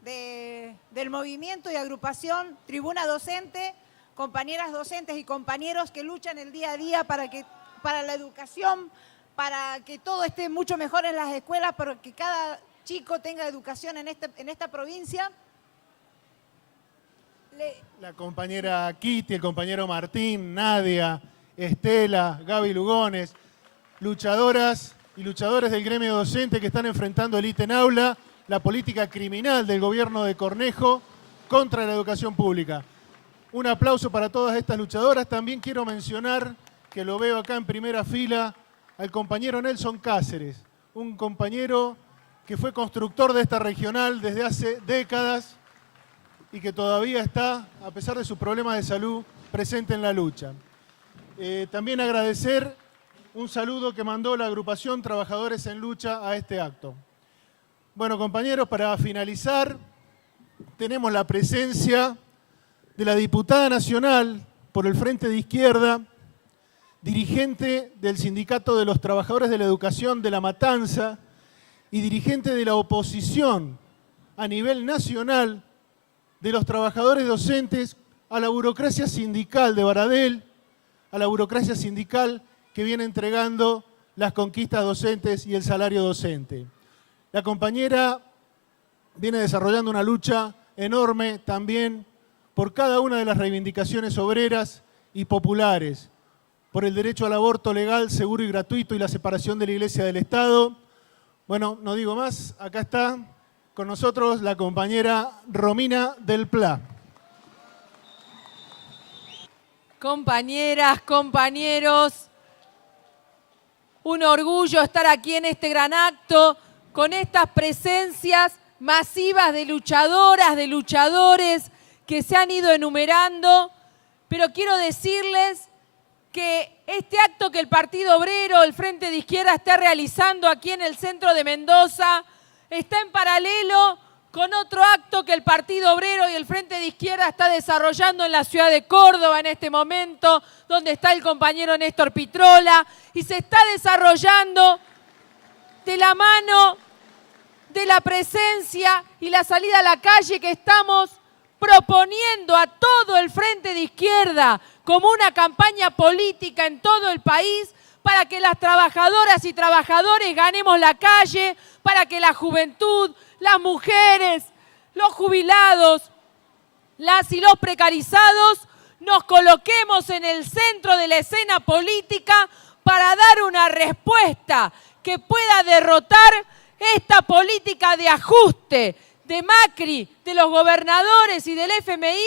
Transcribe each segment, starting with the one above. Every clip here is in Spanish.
del movimiento y agrupación Tribuna Docente, compañeras docentes y compañeros que luchan el día a día para la educación, para que todo esté mucho mejor en las escuelas, para que cada chico tenga educación en esta provincia. La compañera Kitty, el compañero Martín, Nadia, Estela, Gaby Lugones, luchadoras y luchadores del gremio docente que están enfrentando el ítem aula, la política criminal del gobierno de Cornejo contra la educación pública. Un aplauso para todas estas luchadoras. También quiero mencionar, que lo veo acá en primera fila, al compañero Nelson Cáceres, un compañero que fue constructor de esta regional desde hace décadas y que todavía está, a pesar de sus problemas de salud, presente en la lucha. También agradecer un saludo que mandó la agrupación Trabajadores en Lucha a este acto. Bueno, compañeros, para finalizar, tenemos la presencia de la diputada nacional por el Frente de Izquierda, dirigente del Sindicato de los Trabajadores de la Educación de La Matanza y dirigente de la oposición a nivel nacional de los trabajadores docentes a la burocracia sindical de Baradel, a la burocracia sindical que viene entregando las conquistas docentes y el salario docente. La compañera viene desarrollando una lucha enorme también por cada una de las reivindicaciones obreras y populares, por el derecho al aborto legal, seguro y gratuito y la separación de la Iglesia del Estado. Bueno, no digo más, acá está con nosotros la compañera Romina del Pla. Compañeras, compañeros, un orgullo estar aquí en este gran acto con estas presencias masivas de luchadoras, de luchadores que se han ido enumerando, pero quiero decirles que este acto que el Partido Obrero, el Frente de Izquierda, está realizando aquí en el centro de Mendoza está en paralelo con otro acto que el Partido Obrero y el Frente de Izquierda está desarrollando en la ciudad de Córdoba en este momento, donde está el compañero Néstor Pitrola, y se está desarrollando de la mano de la presencia y la salida a la calle que estamos proponiendo a todo el Frente de Izquierda como una campaña política en todo el país para que las trabajadoras y trabajadores ganemos la calle, para que la juventud, las mujeres, los jubilados, las y los precarizados nos coloquemos en el centro de la escena política para dar una respuesta que pueda derrotar esta política de ajuste de Macri, de los gobernadores y del FMI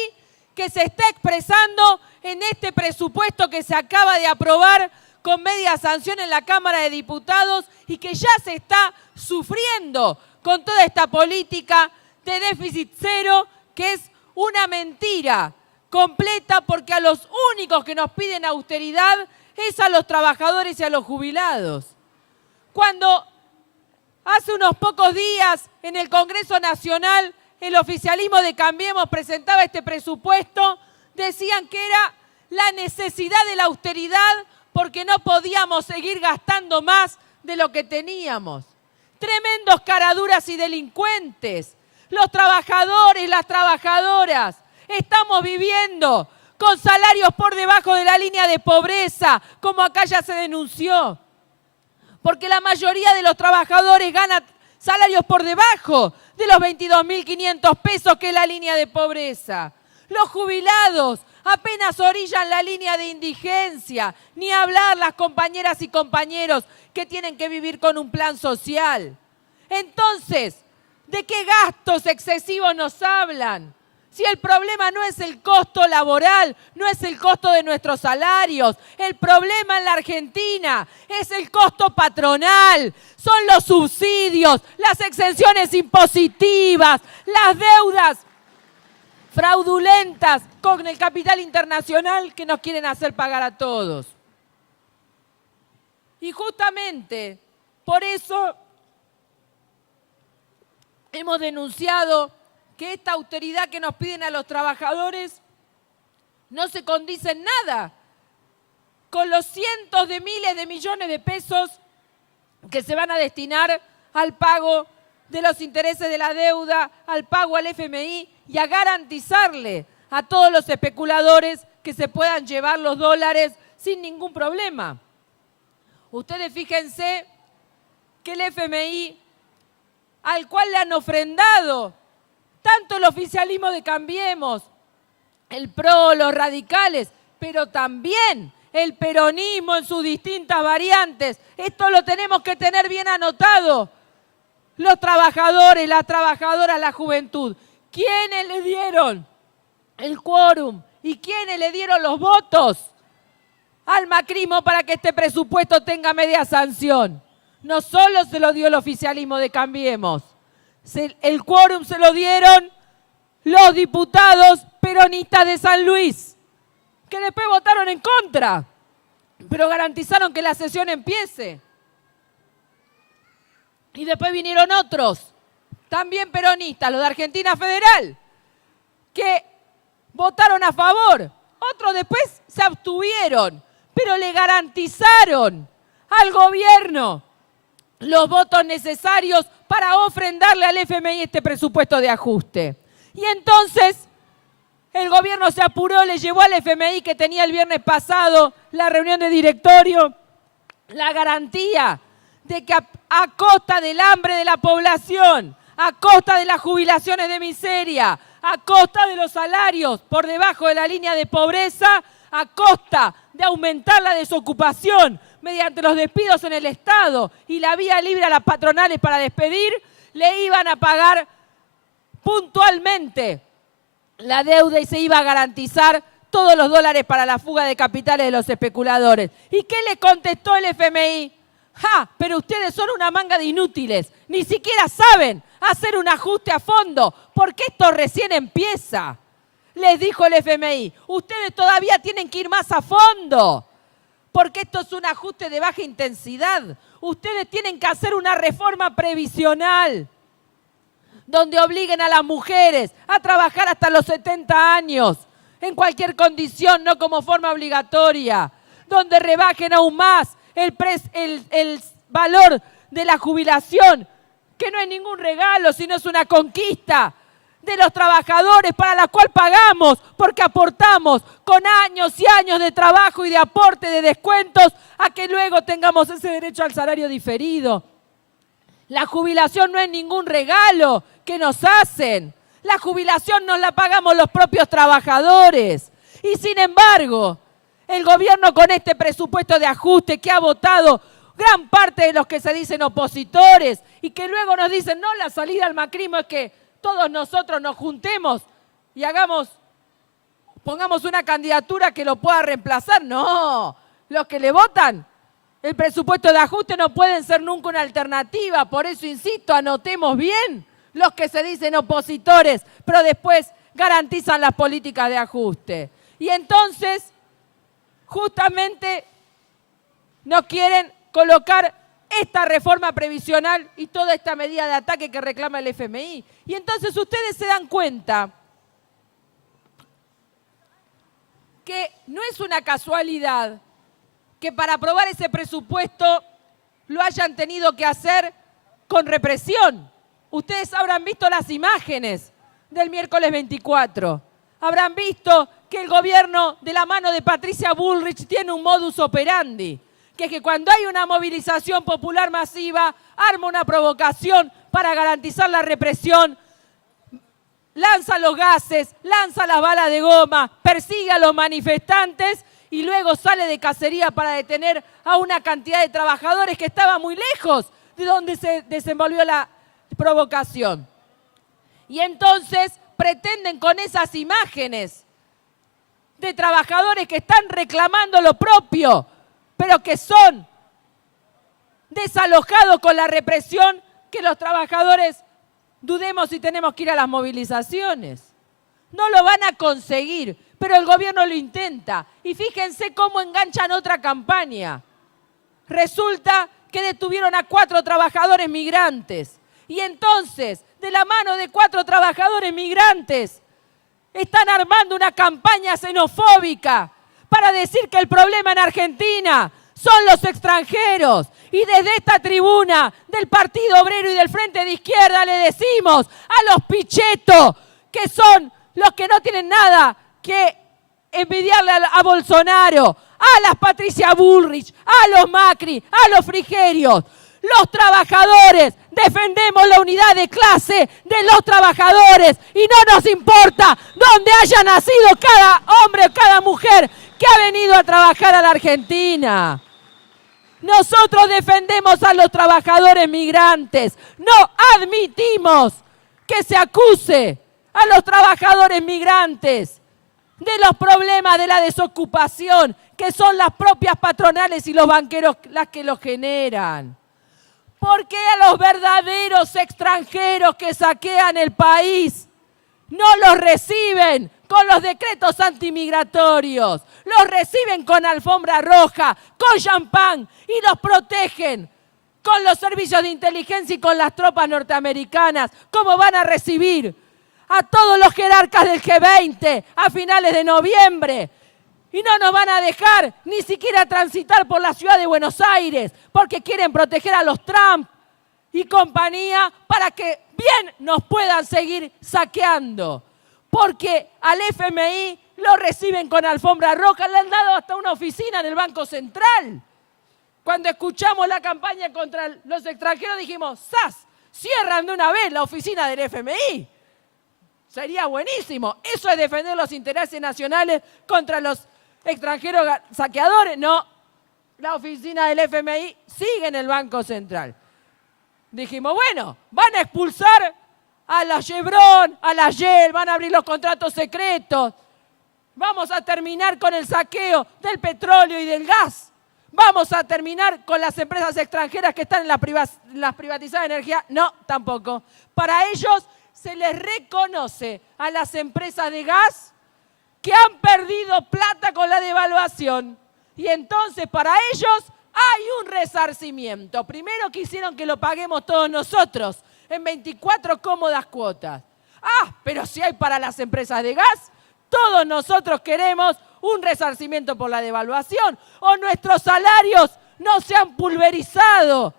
que se está expresando en este presupuesto que se acaba de aprobar con media sanción en la Cámara de Diputados y que ya se está sufriendo con toda esta política de déficit cero, que es una mentira completa, porque a los únicos que nos piden austeridad es a los trabajadores y a los jubilados. Cuando hace unos pocos días en el Congreso Nacional el oficialismo de Cambiemos presentaba este presupuesto, decían que era la necesidad de la austeridad porque no podíamos seguir gastando más de lo que teníamos. Tremendos caraduras y delincuentes. Los trabajadores, las trabajadoras, estamos viviendo con salarios por debajo de la línea de pobreza, como acá ya se denunció. Porque la mayoría de los trabajadores gana salarios por debajo de los 22.500 pesos, que es la línea de pobreza. Los jubilados apenas orillan la línea de indigencia, ni hablar las compañeras y compañeros que tienen que vivir con un plan social. Entonces, ¿de qué gastos excesivos nos hablan? Si el problema no es el costo laboral, no es el costo de nuestros salarios, el problema en la Argentina es el costo patronal, son los subsidios, las exenciones impositivas, las deudas fraudulentas con el capital internacional que nos quieren hacer pagar a todos. Y justamente por eso hemos denunciado que esta austeridad que nos piden a los trabajadores no se condice en nada con los cientos de miles de millones de pesos que se van a destinar al pago de los intereses de la deuda, al pago al FMI y a garantizarle a todos los especuladores que se puedan llevar los dólares sin ningún problema. Ustedes fíjense que el FMI, al cual le han ofrendado tanto el oficialismo de Cambiemos, el PRO, los radicales, pero también el peronismo en sus distintas variantes. Esto lo tenemos que tener bien anotado. Los trabajadores, las trabajadoras, la juventud. ¿Quiénes le dieron el quórum y quiénes le dieron los votos al macrismo para que este presupuesto tenga media sanción? No solo se lo dio el oficialismo de Cambiemos, el quórum se lo dieron los diputados peronistas de San Luis, que después votaron en contra, pero garantizaron que la sesión empiece. Y después vinieron otros, también peronistas, los de Argentina Federal, que votaron a favor. Otros después se abstuvieron, pero le garantizaron al gobierno los votos necesarios para ofrendarle al FMI este presupuesto de ajuste. Y entonces el gobierno se apuró, le llevó al FMI, que tenía el viernes pasado la reunión de directorio, la garantía de que a costa del hambre de la población, a costa de las jubilaciones de miseria, a costa de los salarios por debajo de la línea de pobreza, a costa de aumentar la desocupación mediante los despidos en el Estado y la vía libre a las patronales para despedir, le iban a pagar puntualmente la deuda y se iba a garantizar todos los dólares para la fuga de capitales de los especuladores. ¿Y qué le contestó el FMI? ¡Ja! Pero ustedes son una manga de inútiles, ni siquiera saben hacer un ajuste a fondo, porque esto recién empieza. Les dijo el FMI, ustedes todavía tienen que ir más a fondo, porque esto es un ajuste de baja intensidad. Ustedes tienen que hacer una reforma previsional, donde obliguen a las mujeres a trabajar hasta los 70 años, en cualquier condición, no como forma obligatoria, donde rebajen aún más el valor de la jubilación, que no es ningún regalo, sino es una conquista de los trabajadores para la cual pagamos, porque aportamos con años y años de trabajo y de aporte, de descuentos, a que luego tengamos ese derecho al salario diferido. La jubilación no es ningún regalo que nos hacen. La jubilación nos la pagamos los propios trabajadores. Y sin embargo, el gobierno con este presupuesto de ajuste que ha votado gran parte de los que se dicen opositores y que luego nos dicen, no, la salida al macrismo es que todos nosotros nos juntemos y pongamos una candidatura que lo pueda reemplazar. No, los que le votan el presupuesto de ajuste no pueden ser nunca una alternativa. Por eso insisto, anotemos bien los que se dicen opositores, pero después garantizan las políticas de ajuste. Y entonces, justamente, no quieren colocar esta reforma previsional y toda esta medida de ataque que reclama el FMI. Y entonces ustedes se dan cuenta que no es una casualidad que para aprobar ese presupuesto lo hayan tenido que hacer con represión. Ustedes habrán visto las imágenes del miércoles 24. Habrán visto que el gobierno de la mano de Patricia Bullrich tiene un modus operandi, que es que cuando hay una movilización popular masiva, arma una provocación para garantizar la represión, lanza los gases, lanza las balas de goma, persigue a los manifestantes y luego sale de cacería para detener a una cantidad de trabajadores que estaba muy lejos de donde se desenvolvió la provocación. Y entonces pretenden con esas imágenes de trabajadores que están reclamando lo propio, pero que son desalojados con la represión, que los trabajadores dudemos si tenemos que ir a las movilizaciones. No lo van a conseguir, pero el gobierno lo intenta. Y fíjense cómo enganchan otra campaña. Resulta que detuvieron a 4 trabajadores migrantes. Y entonces, de la mano de 4 trabajadores migrantes, están armando una campaña xenofóbica para decir que el problema en Argentina son los extranjeros. Y desde esta tribuna del Partido Obrero y del Frente de Izquierda le decimos a los pichetos, que son los que no tienen nada que envidiarle a Bolsonaro, a las Patricia Bullrich, a los Macri, a los Frigerios. Los trabajadores defendemos la unidad de clase de los trabajadores y no nos importa dónde haya nacido cada hombre o cada mujer que ha venido a trabajar a la Argentina. Nosotros defendemos a los trabajadores migrantes. No admitimos que se acuse a los trabajadores migrantes de los problemas de la desocupación, que son las propias patronales y los banqueros las que los generan. ¿Por qué a los verdaderos extranjeros que saquean el país no los reciben con los decretos antimigratorios? Los reciben con alfombra roja, con champán y los protegen con los servicios de inteligencia y con las tropas norteamericanas. ¿Cómo van a recibir a todos los jerarcas del G20 a finales de noviembre? Y no nos van a dejar ni siquiera transitar por la ciudad de Buenos Aires porque quieren proteger a los Trump y compañía para que bien nos puedan seguir saqueando. Porque al FMI lo reciben con alfombra roja, le han dado hasta una oficina en el Banco Central. Cuando escuchamos la campaña contra los extranjeros dijimos, ¡zas! Cierran de una vez la oficina del FMI. Sería buenísimo. Eso es defender los intereses nacionales contra los extranjeros saqueadores. No, la oficina del FMI sigue en el Banco Central. Dijimos, bueno, van a expulsar a la Chevron, a la Shell, van a abrir los contratos secretos. Vamos a terminar con el saqueo del petróleo y del gas. Vamos a terminar con las empresas extranjeras que están en las privatizadas de energía. No, tampoco. Para ellos se les reconoce a las empresas de gas que han perdido plata con la devaluación. Y entonces para ellos hay un resarcimiento. Primero quisieron que lo paguemos todos nosotros en 24 cómodas cuotas. Ah, pero si hay para las empresas de gas, todos nosotros queremos un resarcimiento por la devaluación. O nuestros salarios no se han pulverizado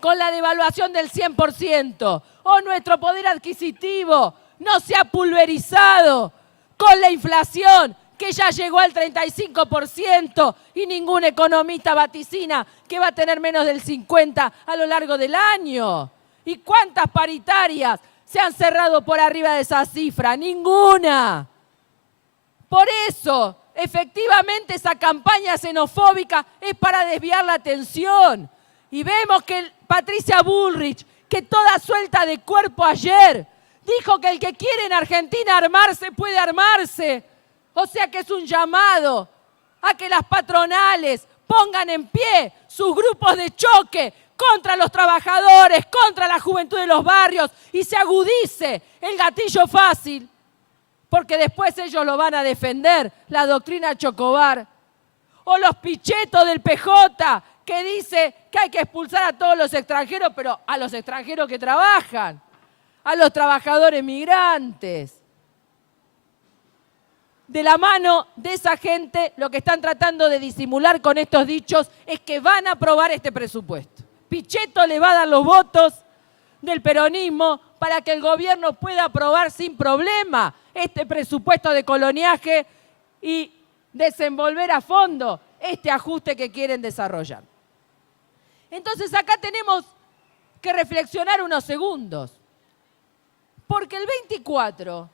con la devaluación del 100%. O nuestro poder adquisitivo no se ha pulverizado con la inflación que ya llegó al 35% y ningún economista vaticina que va a tener menos del 50% a lo largo del año. ¿Y cuántas paritarias se han cerrado por arriba de esa cifra? Ninguna. Por eso, efectivamente, esa campaña xenofóbica es para desviar la atención. Y vemos que Patricia Bullrich, que toda suelta de cuerpo ayer, dijo que el que quiere en Argentina armarse puede armarse. O sea que es un llamado a que las patronales pongan en pie sus grupos de choque contra los trabajadores, contra la juventud de los barrios y se agudice el gatillo fácil, porque después ellos lo van a defender, la doctrina Chocobar. O los pichetos del PJ que dice que hay que expulsar a todos los extranjeros, pero a los extranjeros que trabajan, a los trabajadores migrantes. De la mano de esa gente, lo que están tratando de disimular con estos dichos es que van a aprobar este presupuesto. Pichetto le va a dar los votos del peronismo para que el gobierno pueda aprobar sin problema este presupuesto de coloniaje y desenvolver a fondo este ajuste que quieren desarrollar. Entonces acá tenemos que reflexionar unos segundos, porque el 24,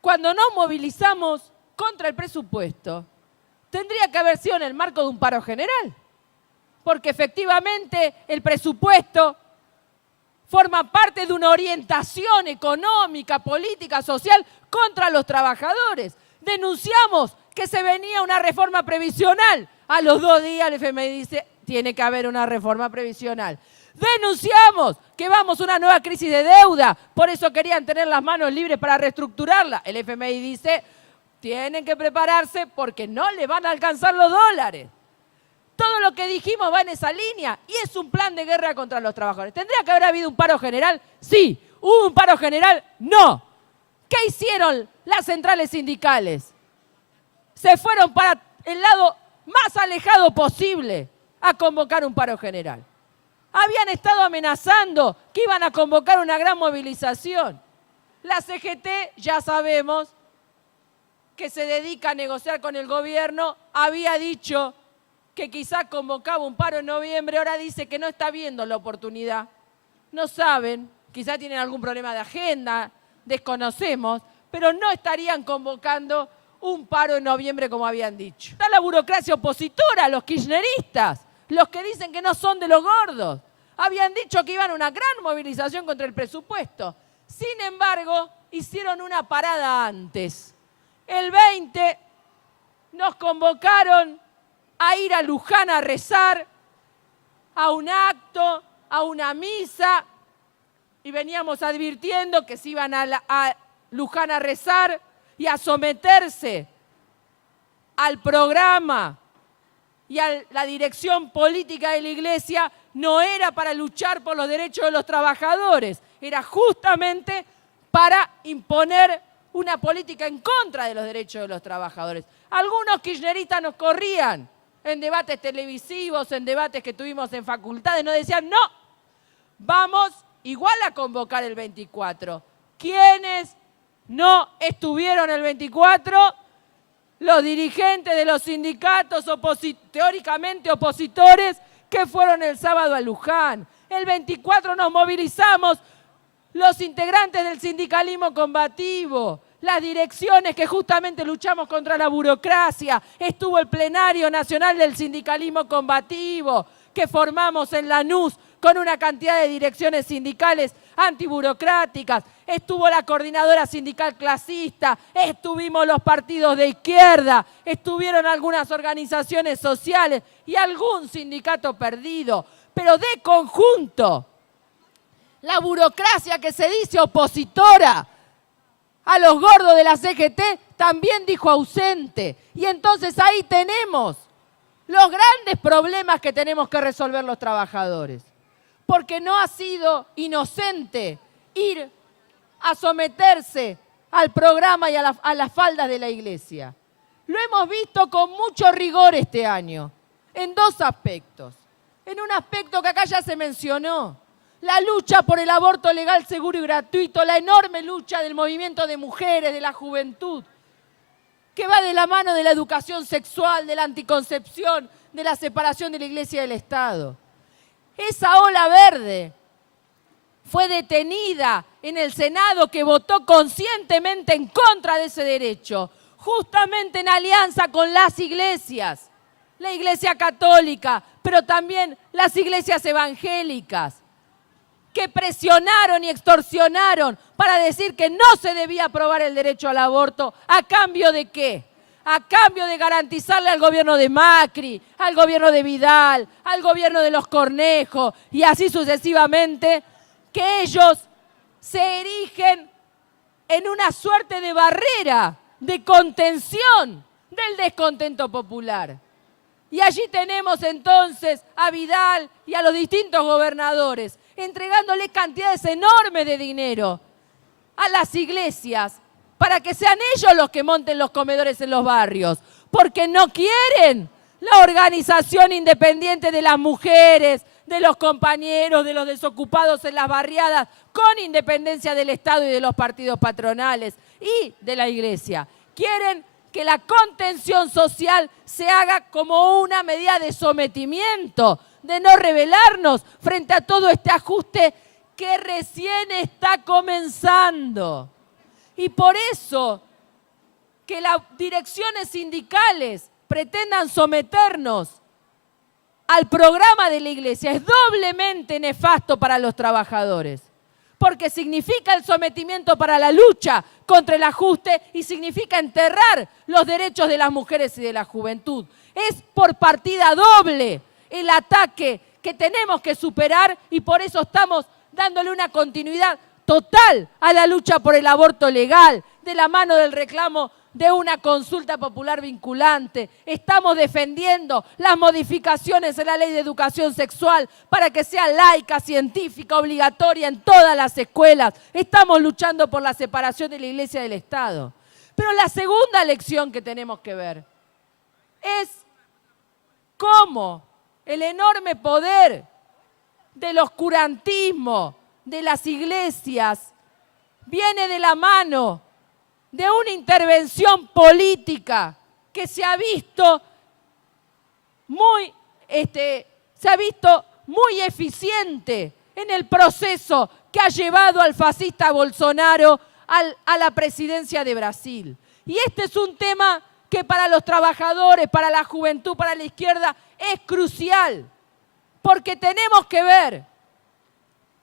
cuando nos movilizamos contra el presupuesto, tendría que haber sido en el marco de un paro general, porque efectivamente el presupuesto forma parte de una orientación económica, política, social contra los trabajadores. Denunciamos que se venía una reforma previsional. A los 2 días el FMI dice, tiene que haber una reforma previsional. Denunciamos que vamos a una nueva crisis de deuda, por eso querían tener las manos libres para reestructurarla. El FMI dice, tienen que prepararse porque no le van a alcanzar los dólares. Todo lo que dijimos va en esa línea y es un plan de guerra contra los trabajadores. ¿Tendría que haber habido un paro general? Sí. ¿Hubo un paro general? No. ¿Qué hicieron las centrales sindicales? Se fueron para el lado más alejado posible a convocar un paro general. Habían estado amenazando que iban a convocar una gran movilización. La CGT, ya sabemos, que se dedica a negociar con el gobierno, había dicho que quizá convocaba un paro en noviembre, ahora dice que no está viendo la oportunidad. No saben, quizá tienen algún problema de agenda, desconocemos, pero no estarían convocando un paro en noviembre como habían dicho. Está la burocracia opositora, los kirchneristas, los que dicen que no son de los gordos. Habían dicho que iban a una gran movilización contra el presupuesto. Sin embargo, hicieron una parada antes. El 20 nos convocaron a ir a Luján a rezar, a un acto, a una misa, y veníamos advirtiendo que se iban a Luján a rezar y a someterse al programa y a la dirección política de la Iglesia. No era para luchar por los derechos de los trabajadores, era justamente para imponer una política en contra de los derechos de los trabajadores. Algunos kirchneristas nos corrían en debates televisivos, en debates que tuvimos en facultades, nos decían, no, vamos igual a convocar el 24. ¿Quiénes no estuvieron el 24? Los dirigentes de los sindicatos teóricamente opositores que fueron el sábado a Luján. El 24 nos movilizamos los integrantes del sindicalismo combativo, las direcciones que justamente luchamos contra la burocracia. Estuvo el plenario nacional del sindicalismo combativo que formamos en Lanús con una cantidad de direcciones sindicales antiburocráticas. Estuvo la coordinadora sindical clasista, estuvimos los partidos de izquierda, estuvieron algunas organizaciones sociales y algún sindicato perdido. Pero de conjunto, la burocracia que se dice opositora a los gordos de la CGT también dijo ausente. Y entonces ahí tenemos los grandes problemas que tenemos que resolver los trabajadores. Porque no ha sido inocente ir a someterse al programa y a las faldas de la Iglesia. Lo hemos visto con mucho rigor este año, en dos aspectos. En un aspecto que acá ya se mencionó, la lucha por el aborto legal, seguro y gratuito, la enorme lucha del movimiento de mujeres, de la juventud, que va de la mano de la educación sexual, de la anticoncepción, de la separación de la Iglesia y del Estado. Esa ola verde fue detenida en el Senado, que votó conscientemente en contra de ese derecho, justamente en alianza con las iglesias, la Iglesia Católica, pero también las iglesias evangélicas, que presionaron y extorsionaron para decir que no se debía aprobar el derecho al aborto. ¿A cambio de qué? A cambio de garantizarle al gobierno de Macri, al gobierno de Vidal, al gobierno de los Cornejo y así sucesivamente, que ellos se erigen en una suerte de barrera, de contención del descontento popular. Y allí tenemos entonces a Vidal y a los distintos gobernadores entregándole cantidades enormes de dinero a las iglesias para que sean ellos los que monten los comedores en los barrios, porque no quieren la organización independiente de las mujeres, de los compañeros, de los desocupados en las barriadas, con independencia del Estado y de los partidos patronales y de la Iglesia. Quieren que la contención social se haga como una medida de sometimiento, de no rebelarnos frente a todo este ajuste que recién está comenzando. Y por eso que las direcciones sindicales pretendan someternos al programa de la Iglesia es doblemente nefasto para los trabajadores, porque significa el sometimiento para la lucha contra el ajuste y significa enterrar los derechos de las mujeres y de la juventud. Es por partida doble el ataque que tenemos que superar y por eso estamos dándole una continuidad total a la lucha por el aborto legal, de la mano del reclamo de una consulta popular vinculante. Estamos defendiendo las modificaciones en la Ley de Educación Sexual para que sea laica, científica, obligatoria en todas las escuelas. Estamos luchando por la separación de la Iglesia y del Estado. Pero la segunda lección que tenemos que ver es cómo el enorme poder del oscurantismo de las iglesias viene de la mano de una intervención política que se ha visto muy eficiente en el proceso que ha llevado al fascista Bolsonaro a la presidencia de Brasil. Y este es un tema que para los trabajadores, para la juventud, para la izquierda es crucial, porque tenemos que ver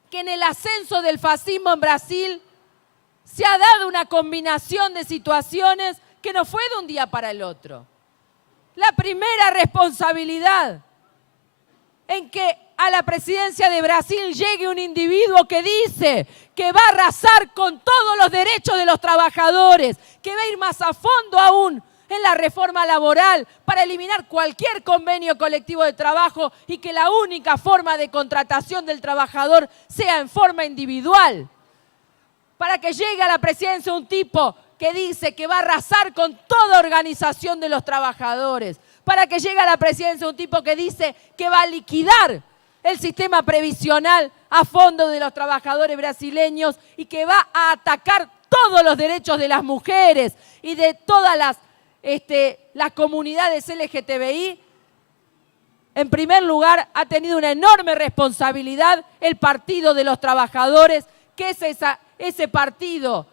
que en el ascenso del fascismo en Brasil se ha dado una combinación de situaciones que no fue de un día para el otro. La primera responsabilidad en que a la presidencia de Brasil llegue un individuo que dice que va a arrasar con todos los derechos de los trabajadores, que va a ir más a fondo aún en la reforma laboral para eliminar cualquier convenio colectivo de trabajo y que la única forma de contratación del trabajador sea en forma individual. Para que llegue a la presidencia un tipo que dice que va a arrasar con toda organización de los trabajadores. Para que llegue a la presidencia un tipo que dice que va a liquidar el sistema previsional a fondo de los trabajadores brasileños y que va a atacar todos los derechos de las mujeres y de todas las comunidades LGTBI. En primer lugar, ha tenido una enorme responsabilidad el Partido de los Trabajadores, que es ese partido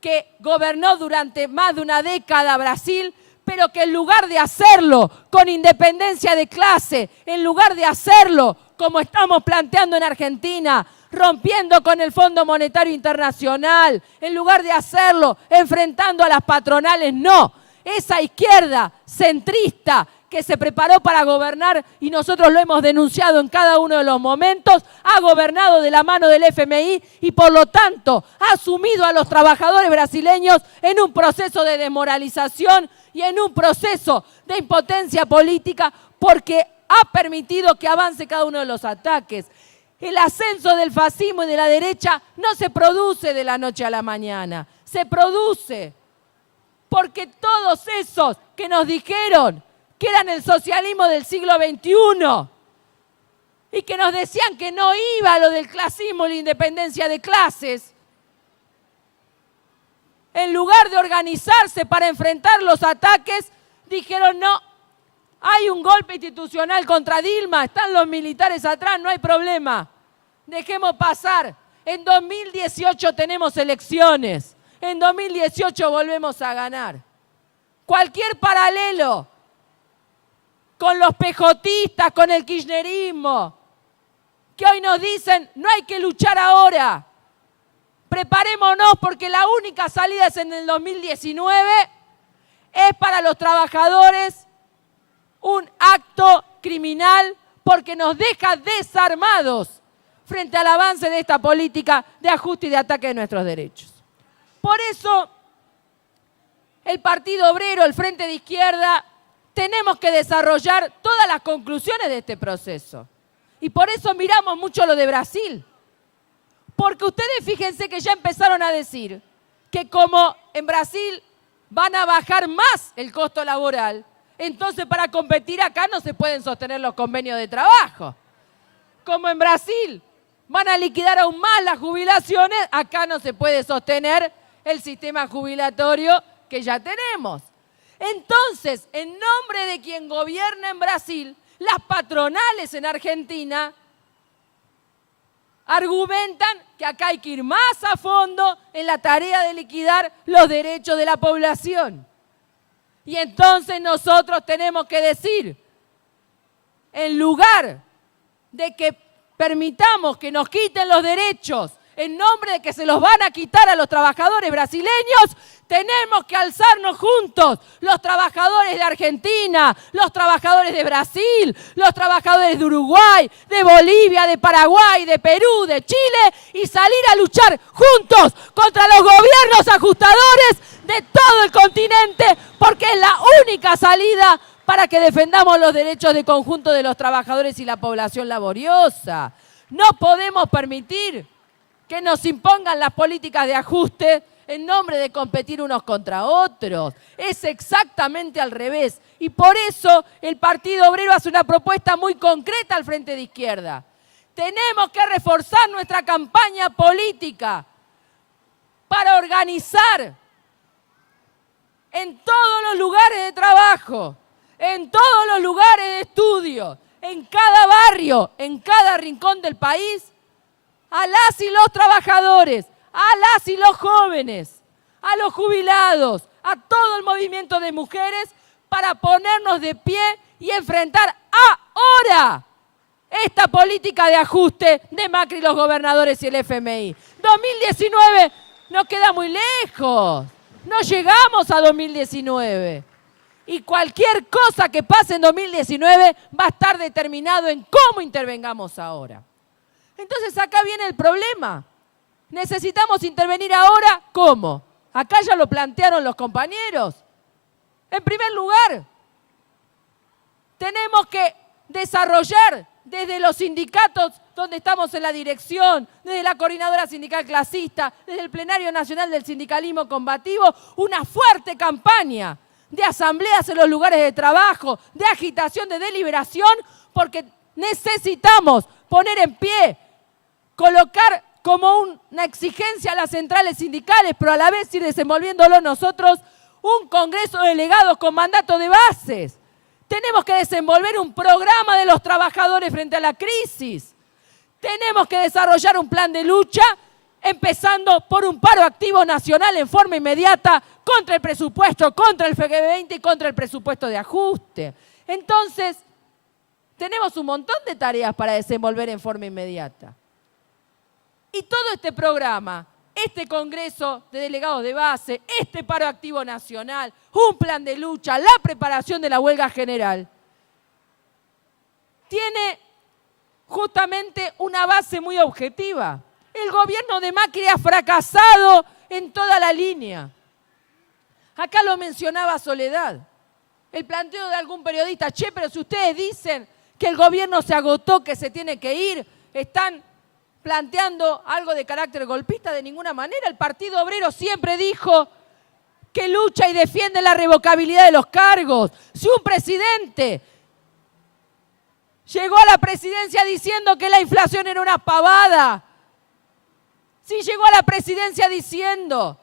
que gobernó durante más de una década Brasil, pero que en lugar de hacerlo con independencia de clase, en lugar de hacerlo como estamos planteando en Argentina, rompiendo con el Fondo Monetario Internacional, en lugar de hacerlo enfrentando a las patronales, no. Esa izquierda centrista que se preparó para gobernar, y nosotros lo hemos denunciado en cada uno de los momentos, ha gobernado de la mano del FMI y por lo tanto ha sumido a los trabajadores brasileños en un proceso de desmoralización y en un proceso de impotencia política porque ha permitido que avance cada uno de los ataques. El ascenso del fascismo y de la derecha no se produce de la noche a la mañana, se produce porque todos esos que nos dijeron que eran el socialismo del siglo XXI y que nos decían que no iba lo del clasismo y la independencia de clases, en lugar de organizarse para enfrentar los ataques, dijeron no, hay un golpe institucional contra Dilma, están los militares atrás, no hay problema, dejemos pasar. En 2018 tenemos elecciones, en 2018 volvemos a ganar. Cualquier paralelo con los pejotistas, con el kirchnerismo, que hoy nos dicen no hay que luchar ahora, preparémonos porque la única salida es en el 2019, es para los trabajadores un acto criminal porque nos deja desarmados frente al avance de esta política de ajuste y de ataque de nuestros derechos. Por eso, el Partido Obrero, el Frente de Izquierda, tenemos que desarrollar todas las conclusiones de este proceso. Y por eso miramos mucho lo de Brasil. Porque ustedes fíjense que ya empezaron a decir que como en Brasil van a bajar más el costo laboral, entonces para competir acá no se pueden sostener los convenios de trabajo. Como en Brasil van a liquidar aún más las jubilaciones, acá no se puede sostener el sistema jubilatorio que ya tenemos. Entonces, en nombre de quien gobierna en Brasil, las patronales en Argentina argumentan que acá hay que ir más a fondo en la tarea de liquidar los derechos de la población. Y entonces nosotros tenemos que decir, en lugar de que permitamos que nos quiten los derechos en nombre de que se los van a quitar a los trabajadores brasileños, tenemos que alzarnos juntos, los trabajadores de Argentina, los trabajadores de Brasil, los trabajadores de Uruguay, de Bolivia, de Paraguay, de Perú, de Chile, y salir a luchar juntos contra los gobiernos ajustadores de todo el continente, porque es la única salida para que defendamos los derechos de conjunto de los trabajadores y la población laboriosa. No podemos permitir que nos impongan las políticas de ajuste en nombre de competir unos contra otros. Es exactamente al revés. Y por eso el Partido Obrero hace una propuesta muy concreta al Frente de Izquierda. Tenemos que reforzar nuestra campaña política para organizar en todos los lugares de trabajo, en todos los lugares de estudio, en cada barrio, en cada rincón del país, a las y los trabajadores, a las y los jóvenes, a los jubilados, a todo el movimiento de mujeres para ponernos de pie y enfrentar ahora esta política de ajuste de Macri, los gobernadores y el FMI. 2019 nos queda muy lejos, no llegamos a 2019. Y cualquier cosa que pase en 2019 va a estar determinado en cómo intervengamos ahora. Entonces acá viene el problema. Necesitamos intervenir ahora, ¿cómo? Acá ya lo plantearon los compañeros. En primer lugar, tenemos que desarrollar desde los sindicatos donde estamos en la dirección, desde la Coordinadora Sindical Clasista, desde el Plenario Nacional del Sindicalismo Combativo, una fuerte campaña de asambleas en los lugares de trabajo, de agitación, de deliberación, porque necesitamos poner en pie, colocar como una exigencia a las centrales sindicales, pero a la vez ir desenvolviéndolo nosotros, un congreso de delegados con mandato de bases. Tenemos que desenvolver un programa de los trabajadores frente a la crisis. Tenemos que desarrollar un plan de lucha, empezando por un paro activo nacional en forma inmediata contra el presupuesto, contra el FG20 y contra el presupuesto de ajuste. Entonces, tenemos un montón de tareas para desenvolver en forma inmediata. Y todo este programa, este congreso de delegados de base, este paro activo nacional, un plan de lucha, la preparación de la huelga general, tiene justamente una base muy objetiva. El gobierno de Macri ha fracasado en toda la línea. Acá lo mencionaba Soledad. El planteo de algún periodista, che, pero si ustedes dicen que el gobierno se agotó, que se tiene que ir, están planteando algo de carácter golpista. De ninguna manera. El Partido Obrero siempre dijo que lucha y defiende la revocabilidad de los cargos. Si un presidente llegó a la presidencia diciendo que la inflación era una pavada, si llegó a la presidencia diciendo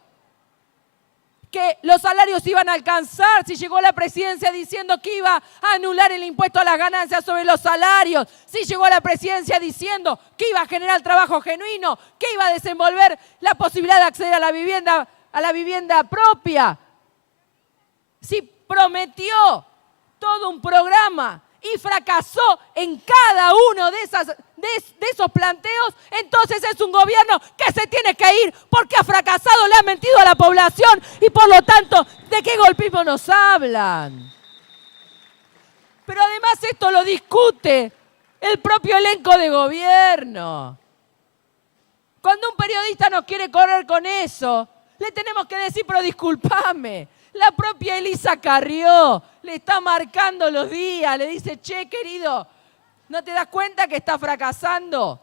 que los salarios iban a alcanzar, si llegó a la presidencia diciendo que iba a anular el impuesto a las ganancias sobre los salarios, si llegó a la presidencia diciendo que iba a generar trabajo genuino, que iba a desenvolver la posibilidad de acceder a la vivienda propia, si prometió todo un programa y fracasó en cada uno de esos planteos, entonces es un gobierno que se tiene que ir porque ha fracasado, le ha mentido a la población y por lo tanto, ¿de qué golpismo nos hablan? Pero además esto lo discute el propio elenco de gobierno. Cuando un periodista nos quiere correr con eso, le tenemos que decir, pero discúlpame, la propia Elisa Carrió le está marcando los días, le dice, che, querido, ¿no te das cuenta que está fracasando?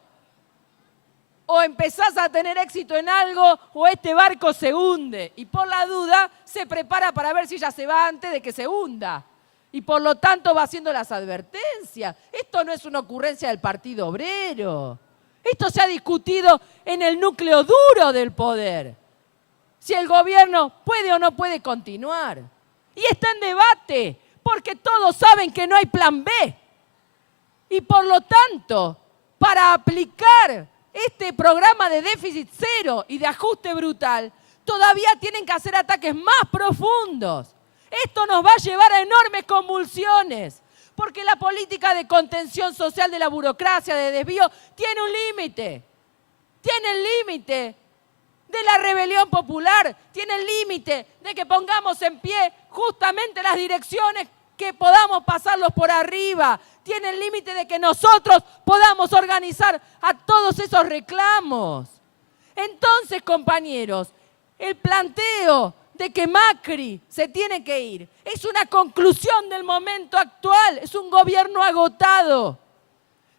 O empezás a tener éxito en algo o este barco se hunde. Y por la duda se prepara para ver si ella se va antes de que se hunda. Y por lo tanto va haciendo las advertencias. Esto no es una ocurrencia del Partido Obrero. Esto se ha discutido en el núcleo duro del poder. Si el gobierno puede o no puede continuar. Y está en debate, porque todos saben que no hay plan B. Y por lo tanto, para aplicar este programa de déficit cero y de ajuste brutal, todavía tienen que hacer ataques más profundos. Esto nos va a llevar a enormes convulsiones, porque la política de contención social de la burocracia, de desvío, tiene un límite. Tiene el límite de la rebelión popular, tiene el límite de que pongamos en pie justamente las direcciones que podamos pasarlos por arriba, tiene el límite de que nosotros podamos organizar a todos esos reclamos. Entonces, compañeros, el planteo de que Macri se tiene que ir es una conclusión del momento actual, es un gobierno agotado.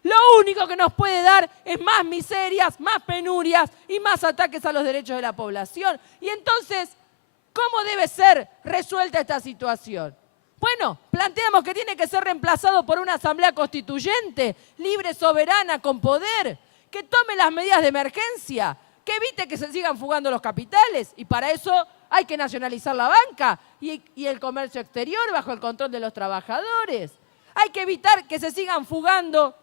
lo único que nos puede dar es más miserias, más penurias y más ataques a los derechos de la población. Y entonces, ¿cómo debe ser resuelta esta situación? Bueno, planteamos que tiene que ser reemplazado por una asamblea constituyente, libre, soberana, con poder, que tome las medidas de emergencia, que evite que se sigan fugando los capitales. Y para eso hay que nacionalizar la banca y el comercio exterior bajo el control de los trabajadores. Hay que evitar que se sigan fugando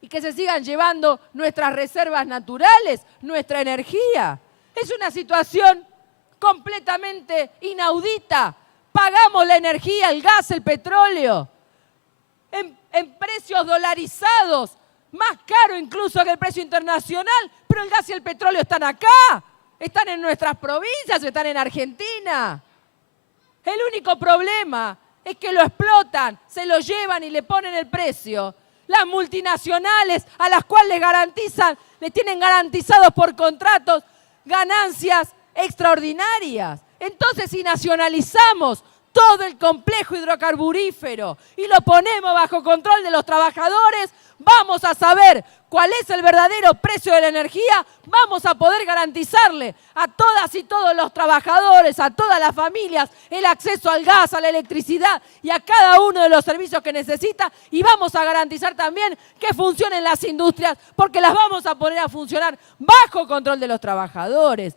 y que se sigan llevando nuestras reservas naturales, nuestra energía. Es una situación completamente inaudita. Pagamos la energía, el gas, el petróleo, en precios dolarizados, más caro incluso que el precio internacional, pero el gas y el petróleo están acá, están en nuestras provincias, están en Argentina. El único problema es que lo explotan, se lo llevan y le ponen el precio las multinacionales a las cuales les tienen garantizados por contratos ganancias extraordinarias. Entonces, si nacionalizamos todo el complejo hidrocarburífero y lo ponemos bajo control de los trabajadores, vamos a saber cuál es el verdadero precio de la energía, vamos a poder garantizarle a todas y todos los trabajadores, a todas las familias, el acceso al gas, a la electricidad y a cada uno de los servicios que necesita, y vamos a garantizar también que funcionen las industrias, porque las vamos a poner a funcionar bajo control de los trabajadores.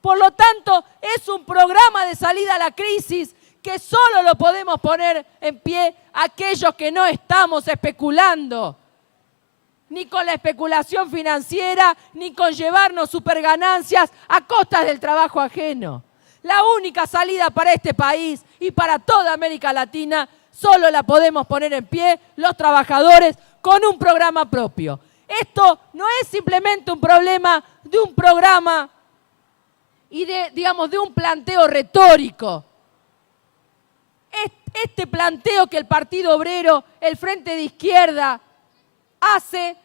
Por lo tanto, es un programa de salida a la crisis que solo lo podemos poner en pie aquellos que no estamos especulando, ni con la especulación financiera, ni con llevarnos superganancias a costas del trabajo ajeno. La única salida para este país y para toda América Latina solo la podemos poner en pie los trabajadores con un programa propio. Esto no es simplemente un problema de un programa y de un planteo retórico. Este planteo que el Partido Obrero, el Frente de Izquierda, hace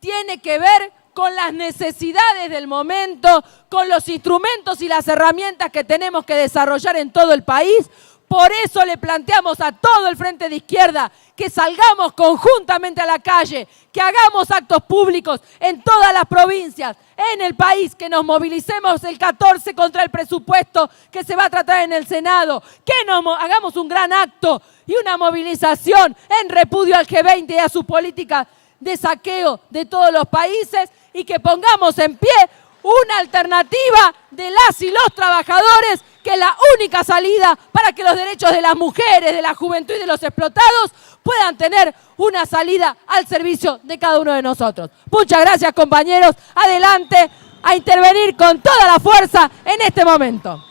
tiene que ver con las necesidades del momento, con los instrumentos y las herramientas que tenemos que desarrollar en todo el país. Por eso le planteamos a todo el Frente de Izquierda que salgamos conjuntamente a la calle, que hagamos actos públicos en todas las provincias, en el país, que nos movilicemos el 14 contra el presupuesto que se va a tratar en el Senado, que hagamos un gran acto y una movilización en repudio al G20 y a su política de saqueo de todos los países, y que pongamos en pie una alternativa de las y los trabajadores, que es la única salida para que los derechos de las mujeres, de la juventud y de los explotados puedan tener una salida al servicio de cada uno de nosotros. Muchas gracias, compañeros. Adelante a intervenir con toda la fuerza en este momento.